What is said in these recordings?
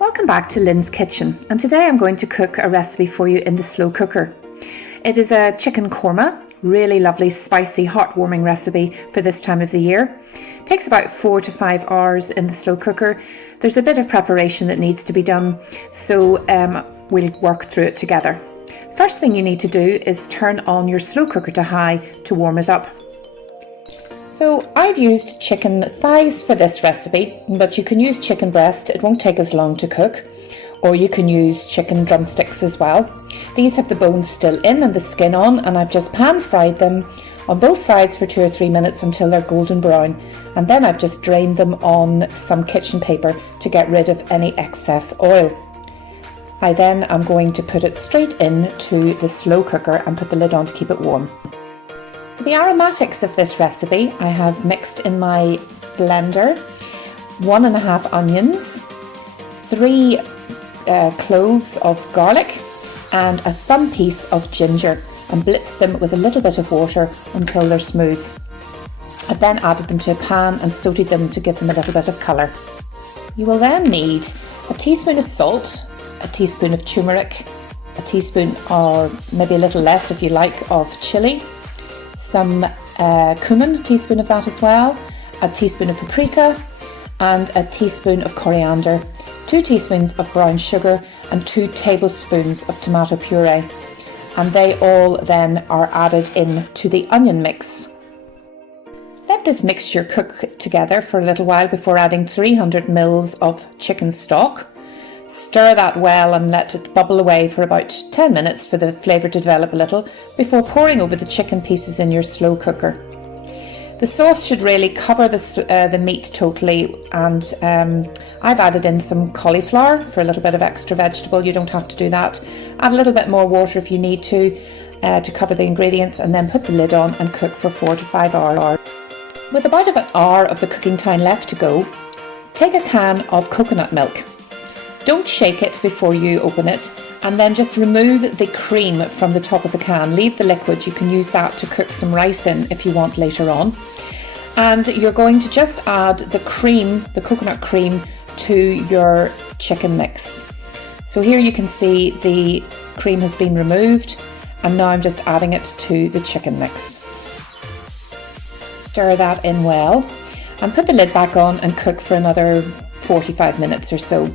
Welcome back to Lynn's Kitchen, and today I'm going to cook a recipe for you in the slow cooker. It is a chicken korma, really lovely, spicy, heartwarming recipe for this time of the year. It takes about 4 to 5 hours in the slow cooker. There's a bit of preparation that needs to be done, so we'll work through it together. First thing you need to do is turn on your slow cooker to high to warm it up. So I've used chicken thighs for this recipe, but you can use chicken breast, it won't take as long to cook, or you can use chicken drumsticks as well. These have the bones still in and the skin on, and I've just pan fried them on both sides for 2 or 3 minutes until they're golden brown, and then I've just drained them on some kitchen paper to get rid of any excess oil. I then am going to put it straight into the slow cooker and put the lid on to keep it warm. For the aromatics of this recipe, I have mixed in my blender 1.5 onions, 3 cloves of garlic and a thumb piece of ginger, and blitzed them with a little bit of water until they're smooth. I then added them to a pan and sauteed them to give them a little bit of colour. You will then need a teaspoon of salt, a teaspoon of turmeric, a teaspoon or maybe a little less if you like of chilli, some cumin, a teaspoon of that as well, a teaspoon of paprika and a teaspoon of coriander, 2 teaspoons of brown sugar and 2 tablespoons of tomato puree, and they all then are added in to the onion mix. Let this mixture cook together for a little while before adding 300 ml of chicken stock. Stir that well and let it bubble away for about 10 minutes for the flavour to develop a little before pouring over the chicken pieces in your slow cooker. The sauce should really cover the meat totally, and I've added in some cauliflower for a little bit of extra vegetable. You don't have to do that. Add a little bit more water if you need to cover the ingredients, and then put the lid on and cook for 4 to 5 hours. With about an hour of the cooking time left to go, take a can of coconut milk. Don't shake it before you open it, and then just remove the cream from the top of the can. Leave the liquid, you can use that to cook some rice in if you want later on. And you're going to just add the cream, the coconut cream, to your chicken mix. So here you can see the cream has been removed, and now I'm just adding it to the chicken mix. Stir that in well and put the lid back on and cook for another 45 minutes or so.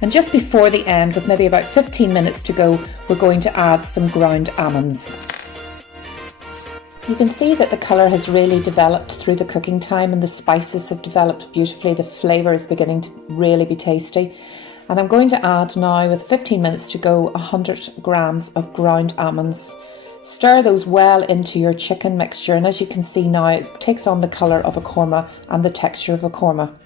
And just before the end, with maybe about 15 minutes to go, we're going to add some ground almonds. You can see that the colour has really developed through the cooking time, and the spices have developed beautifully. The flavour is beginning to really be tasty. And I'm going to add now, with 15 minutes to go, 100 grams of ground almonds. Stir those well into your chicken mixture, and as you can see now, it takes on the colour of a korma and the texture of a korma.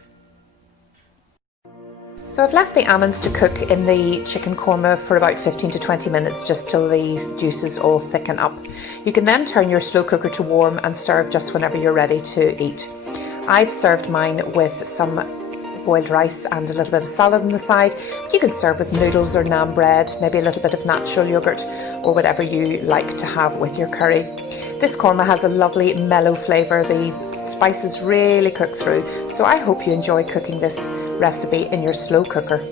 So I've left the almonds to cook in the chicken korma for about 15 to 20 minutes, just till the juices all thicken up. You can then turn your slow cooker to warm and serve just whenever you're ready to eat. I've served mine with some boiled rice and a little bit of salad on the side. You can serve with noodles or naan bread, maybe a little bit of natural yogurt or whatever you like to have with your curry. This korma has a lovely mellow flavour. The spices really cook through, so I hope you enjoy cooking this recipe in your slow cooker.